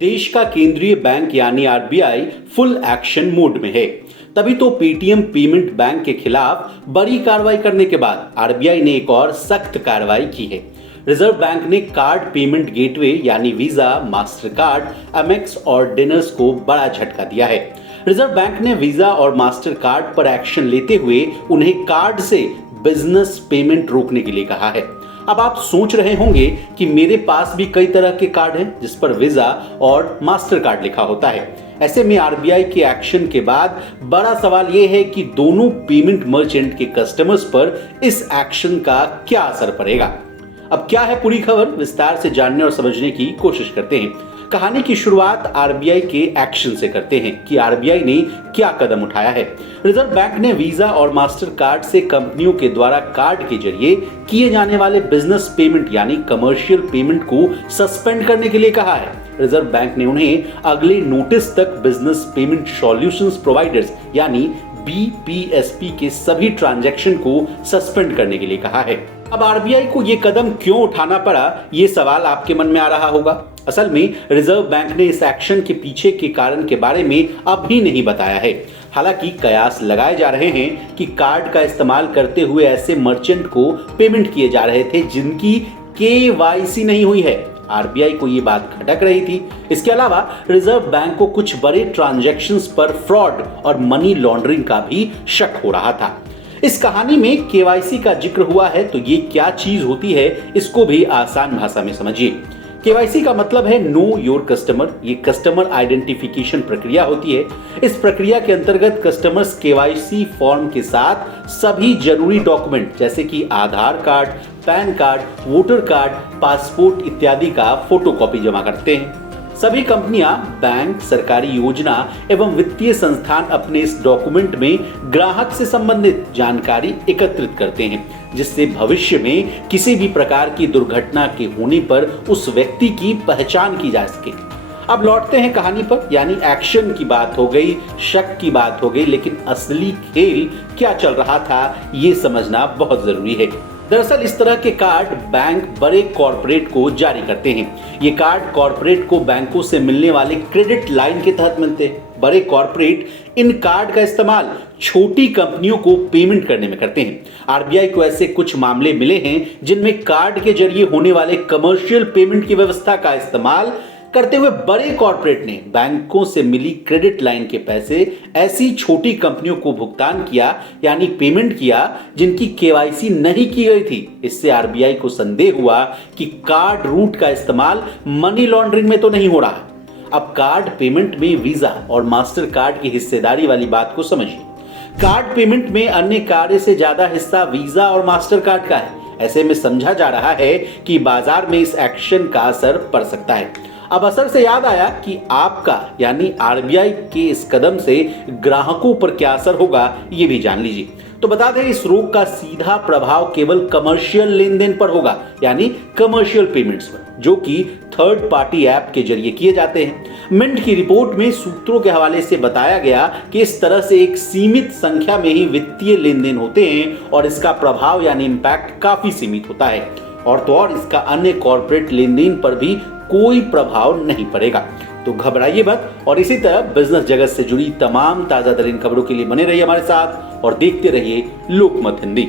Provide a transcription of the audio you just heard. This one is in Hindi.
देश का केंद्रीय बैंक यानी आरबीआई फुल एक्शन मोड में है। तभी तो पेटीएम पेमेंट बैंक के खिलाफ बड़ी कार्रवाई करने के बाद आरबीआई ने एक और सख्त कार्रवाई की है। रिजर्व बैंक ने कार्ड पेमेंट गेटवे यानी वीजा, मास्टर कार्ड, एमेक्स और डिनर्स को बड़ा झटका दिया है। रिजर्व बैंक ने वीजा और मास्टर कार्ड पर एक्शन लेते हुए उन्हें कार्ड से बिजनेस पेमेंट रोकने के लिए कहा है। अब आप सोच रहे होंगे कि मेरे पास भी कई तरह के कार्ड हैं जिस पर वीजा और मास्टर कार्ड लिखा होता है। ऐसे में आरबीआई के एक्शन के बाद बड़ा सवाल यह है कि दोनों पेमेंट मर्चेंट के कस्टमर्स पर इस एक्शन का क्या असर पड़ेगा। अब क्या है पूरी खबर, विस्तार से जानने और समझने की कोशिश करते हैं। कहानी की शुरुआत आरबीआई के एक्शन से करते हैं कि आरबीआई ने क्या कदम उठाया है। रिजर्व बैंक ने वीजा और मास्टर कार्ड से कंपनियों के द्वारा कार्ड के जरिए किए जाने वाले बिजनेस पेमेंट यानी कमर्शियल पेमेंट को सस्पेंड करने के लिए कहा है। रिजर्व बैंक ने उन्हें अगले नोटिस तक बिजनेस पेमेंट सॉल्यूशंस प्रोवाइडर्स यानी बीपीएसपी के सभी ट्रांजैक्शन को सस्पेंड करने के लिए कहा है। अब आरबीआई को यह कदम क्यों उठाना पड़ा, ये सवाल आपके मन में आ रहा होगा। असल में रिजर्व बैंक ने इस एक्शन के पीछे के कारण के बारे में अभी नहीं बताया है। हालांकि कयास लगाए जा रहे हैं कि कार्ड का इस्तेमाल करते हुए ऐसे मर्चेंट को पेमेंट किए जा रहे थे जिनकी केवाईसी नहीं हुई है। आरबीआई को ये बात खटक रही थी। इसके अलावा रिजर्व बैंक को कुछ बड़े ट्रांजैक्शंस पर फ्रॉड और मनी लॉन्ड्रिंग का भी शक हो रहा था। इस कहानी में केवाईसी का जिक्र हुआ है, तो ये क्या चीज होती है इसको भी आसान भाषा में समझिए। केवाईसी का मतलब है नो योर कस्टमर। ये कस्टमर आइडेंटिफिकेशन प्रक्रिया होती है। इस प्रक्रिया के अंतर्गत कस्टमर्स केवाईसी फॉर्म के साथ सभी जरूरी डॉक्यूमेंट जैसे कि Aadhaar card, PAN card, voter card, passport इत्यादि का फोटोकॉपी जमा करते हैं। सभी कंपनियां, बैंक, सरकारी योजना एवं वित्तीय संस्थान अपने इस डॉक्यूमेंट में ग्राहक से संबंधित जानकारी एकत्रित करते हैं, जिससे भविष्य में किसी भी प्रकार की दुर्घटना के होने पर उस व्यक्ति की पहचान की जा सके। अब लौटते हैं कहानी पर, यानी एक्शन की बात हो गई, शक की बात हो गई, लेकिन असली खेल क्या चल रहा था ये समझना बहुत जरूरी है। दरअसल इस तरह के कार्ड बैंक बड़े कॉर्पोरेट को जारी करते हैं। ये कार्ड कॉर्पोरेट को बैंकों से मिलने वाले क्रेडिट लाइन के तहत मिलते हैं। बड़े कॉर्पोरेट इन कार्ड का इस्तेमाल छोटी कंपनियों को पेमेंट करने में करते हैं। आरबीआई को ऐसे कुछ मामले मिले हैं जिनमें कार्ड के जरिए होने वाले कमर्शियल पेमेंट की व्यवस्था का इस्तेमाल करते हुए बड़े कॉर्पोरेट ने बैंकों से मिली क्रेडिट लाइन के पैसे ऐसी छोटी कंपनियों को भुगतान किया यानी पेमेंट किया जिनकी केवाईसी नहीं की गई थी। इससे आरबीआई को संदेह हुआ कि कार्ड रूट का इस्तेमाल मनी लॉन्ड्रिंग में तो नहीं हो रहा। अब कार्ड पेमेंट में वीजा और मास्टर कार्ड की हिस्सेदारी वाली बात को समझिए। कार्ड पेमेंट में अन्य कार्ड से ज्यादा हिस्सा वीजा और मास्टर कार्ड का है। ऐसे में समझा जा रहा है कि बाजार में इस एक्शन का असर पड़ सकता है। अब असर से याद आया कि आपका यानी आरबीआई के इस कदम से ग्राहकों पर क्या असर होगा ये भी जान लीजिए। तो बता दें, इस रोक का सीधा प्रभाव केवल कमर्शियल लेन देन पर होगा, यानी कमर्शियल पेमेंट्स पर, जो कि थर्ड पार्टी ऐप के जरिए किए जाते हैं। मिंट की रिपोर्ट में सूत्रों के हवाले से बताया गया कि इस तरह से एक सीमित संख्या में ही वित्तीय लेन देन होते हैं और इसका प्रभाव यानी इम्पैक्ट काफी सीमित होता है। और तो और इसका अन्य कॉर्पोरेट लेन देन पर भी कोई प्रभाव नहीं पड़ेगा। तो घबराइए मत, और इसी तरह बिजनेस जगत से जुड़ी तमाम ताजा तरीन खबरों के लिए बने रहिए हमारे साथ और देखते रहिए लोकमत हिंदी।